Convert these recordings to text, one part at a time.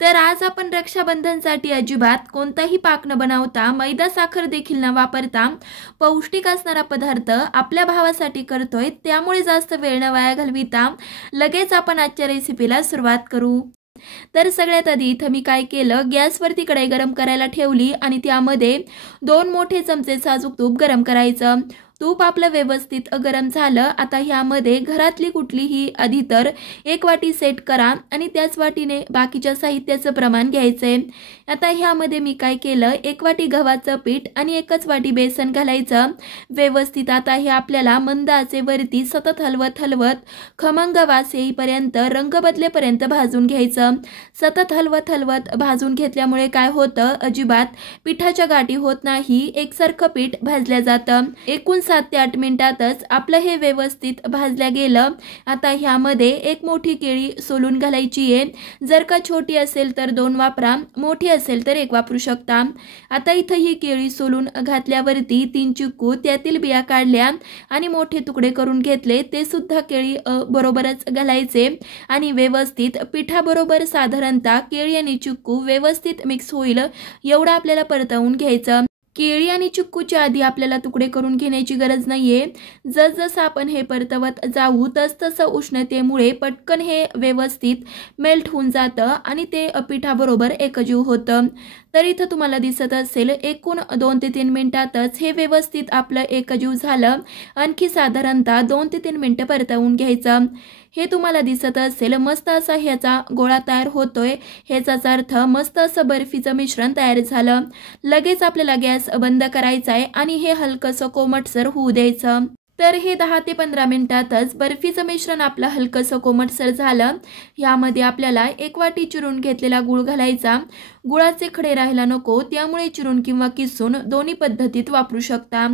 तर आज आपण रक्षाबंधनसाठी अजिबात कोणताही पाक न बनवता, मैदा साखर देखील न वापरता पौष्टिक असणारा पदार्थ आपल्या भावासाठी करतोय। त्यामुळे जास्त वेळ न वाया घालविता लगेच आपण आजच्या रेसिपीला सुरुवात करू। तर सगळ्यात आधी इथं मी काय केलं, गॅसवरती कढई गरम करायला ठेवली आणि त्यामध्ये 2 मोठे चमचे साजूक तूप गरम करायचं। तूप आपलं व्यवस्थित गरम झालं। आता ह्यामध्ये घरातली कुठलीही आधी तर 1 वाटी सेट करा आणि त्याच वाटीने बाकीच्या साहित्याचं प्रमाण घ्यायचंय। आता ह्यामध्ये मी काय केलं, 1 वाटी गव्हाचं पीठ आणि 1च वाटी बेसन घालायचं व्यवस्थित। आता हे आपल्याला मंद आचेवरती सतत हलवत हलवत खमंग वास येईपर्यंत, रंग बदलेपर्यंत भाजून घ्यायचं। सतत हलवत हलवत भाजून घेतल्यामुळे काय होतं, अजिबात पिठाच्या गाठी होत नाही, एकसारखं पीठ भाजलं जातं। एकूण 7 ते 8 मिनिटातच आपलं हे व्यवस्थित भाजल्या गेलं। आता ह्यामध्ये 1 मोठी केळी सोलून घालायची आहे। जर का छोटी असेल तर 2 वापरा, मोठी असेल तर 1 वापरू शकता। आता इथं ही केळी सोलून घातल्यावरती 3 चिक्कू त्यातील बिया काढल्या आणि मोठे तुकडे करून घेतले। ते सुद्धा केळी बरोबरच घालायचे आणि व्यवस्थित पिठाबरोबर साधारणतः केळी आणि चिक्कू व्यवस्थित मिक्स होईल एवढं आपल्याला परतवून घ्यायचं। केळी आणि चिक्कूच्या आधी आपल्याला तुकडे करून घेण्याची गरज नाहीये। जसजसं आपण हे परतवत जाऊ तसतसं उष्णतेमुळे पटकन हे व्यवस्थित मेल्ट होऊन जातं आणि ते पिठाबरोबर एकजीव होतं। तर इथं तुम्हाला दिसत असेल, एकूण 2 ते 3 मिनिटातच हे व्यवस्थित आपलं एकजीव झालं। आणखी साधारणतः 2 ते 3 मिनिटं परतवून घ्यायचं। हे तुम्हाला दिसत असेल, मस्त असा ह्याचा गोळा तयार होतोय। ह्याचाच अर्थ मस्त असं बर्फीचं मिश्रण तयार झालं। लगेच आपल्याला गॅस बंद करायचा आहे आणि हे हलकंसं कोमटसर होऊ द्यायचं। तर हे 10 ते 15 मिनिटातच बर्फीचं मिश्रण आपलं हलकंसं कोमटसर झालं। ह्यामध्ये आपल्याला 1 वाटी चिरून घेतलेला गूळ घालायचा। गुळाचे खडे राहायला नको, त्यामुळे चिरून किंवा किसून दोन्ही पद्धतीत वापरू शकता।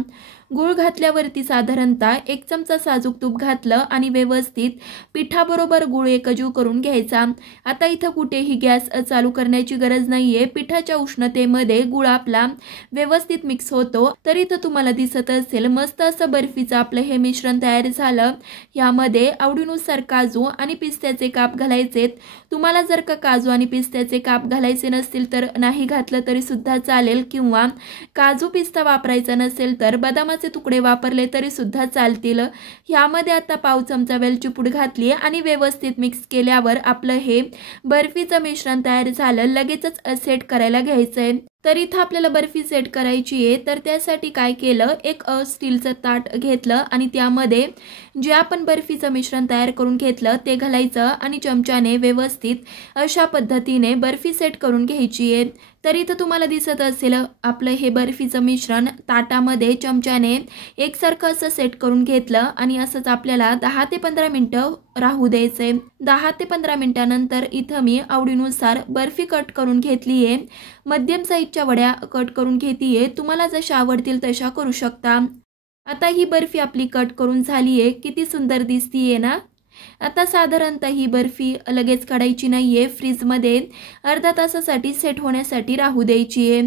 गूळ घातल्यावरती साधारणतः 1 चमचा साजूक तूप घातलं आणि व्यवस्थित पिठाबरोबर गूळ एकजीव करून घ्यायचा। आता इथं कुठेही गॅस चालू करण्याची गरज नाहीये, पिठाच्या उष्णतेमध्ये गूळ आपला व्यवस्थित मिक्स होतो। तर इथं तुम्हाला दिसत असेल, मस्त असं बर्फीचं आपलं हे मिश्रण तयार झालं। यामध्ये आवडीनुसार काजू आणि पिस्त्याचे काप घालायचेत। तुम्हाला जर का काजू आणि पिस्त्याचे काप घालायचे नसतील तर नाही घातलं तरी सुद्धा चालेल, किंवा काजू पिस्ता वापरायचा नसेल तर बदामाचे तुकडे वापरले तरी सुद्धा चालतील। ह्यामध्ये आता पाव चमचा वेलची पूड घातली आणि व्यवस्थित मिक्स केल्यावर आपलं हे बर्फीचं मिश्रण तयार झालं। लगेचच सेट करायला घ्यायचंय। तर इथं आपल्याला बर्फी सेट करायची आहे। तर त्यासाठी काय केलं, एक स्टीलचं ताट घेतलं आणि त्यामध्ये जे आपण बर्फीचं मिश्रण तयार करून घेतलं ते घालायचं आणि चमच्याने व्यवस्थित अशा पद्धतीने बर्फी सेट करून घ्यायची आहे। तर इथं तुम्हाला दिसत असेल, आपलं हे बर्फीचं मिश्रण ताटामध्ये चमच्याने एकसारखं असं सेट करून घेतलं आणि असंच आपल्याला 10 ते 15 मिनिटं राहू द्यायचंय। 10 ते 15 मिनिटानंतर इथं मी आवडीनुसार बर्फी कट करून घेतली आहे। मध्यम साईजच्या वड्या कट करून घेतीये, तुम्हाला जशा आवडतील तशा करू शकता। आता ही बर्फी आपली कट करून झाली आहे, किती सुंदर दिसतीये ना। आता साधारणतः ही बर्फी लगेच काढायची नाहीये, फ्रीजमध्ये अर्धा तासासाठी सेट होण्यासाठी राहू द्यायची आहे।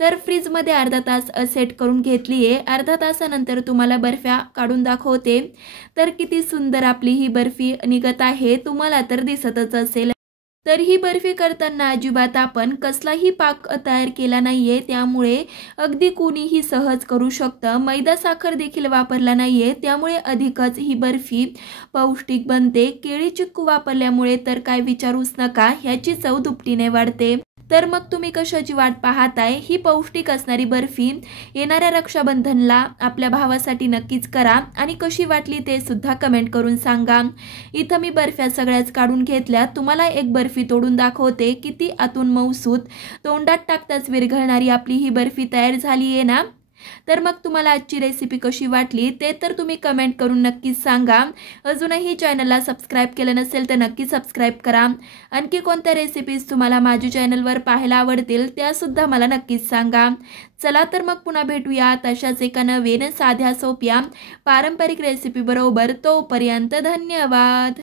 तर फ्रीजमध्ये अर्धा तास सेट करून घेतली आहे। अर्धा तासानंतर तुम्हाला बर्फ्या काढून दाखवते। तर किती सुंदर आपली ही बर्फी निघत आहे, तुम्हाला तर दिसतच असेल। तर ही बर्फी करताना अजिबात आपण कसलाही पाक तयार केला नाहीये, त्यामुळे अगदी कोणीही सहज करू शकतं। मैदा साखर देखील वापरला नाहीये, त्यामुळे अधिकच ही बर्फी पौष्टिक बनते। केळी चिक्कू वापरल्यामुळे तर काय विचारूच नका, ह्याची चव दुपटीने वाढते। तर मग तुम्ही कशाची वाट पाहताय, ही पौष्टिक असणारी बर्फी येणाऱ्या रक्षाबंधनला आपल्या भावासाठी नक्कीच करा आणि कशी वाटली ते सुद्धा कमेंट करून सांगा। इथं मी बर्फ्या सगळ्याच काढून घेतल्या, तुम्हाला एक बर्फी तोडून दाखवते। किती आतून मऊसूत, तोंडात टाकताच विरघळणारी आपली ही बर्फी तयार झाली आहे ना। तर मग तुम्हाला आजची रेसिपी कशी वाटली ते तर तुम्ही कमेंट करून नक्कीच सांगा। अजूनही चॅनलला सबस्क्राईब केलं नसेल तर नक्की सबस्क्राईब करा। आणखी कोणत्या रेसिपीज तुम्हाला माझ्या चॅनलवर पाहायला आवडतील त्या सुद्धा मला नक्कीच सांगा। चला तर मग पुन्हा भेटूया तशाच एका नवीन साध्या सोप्या पारंपरिक रेसिपी बरोबर। तोपर्यंत धन्यवाद।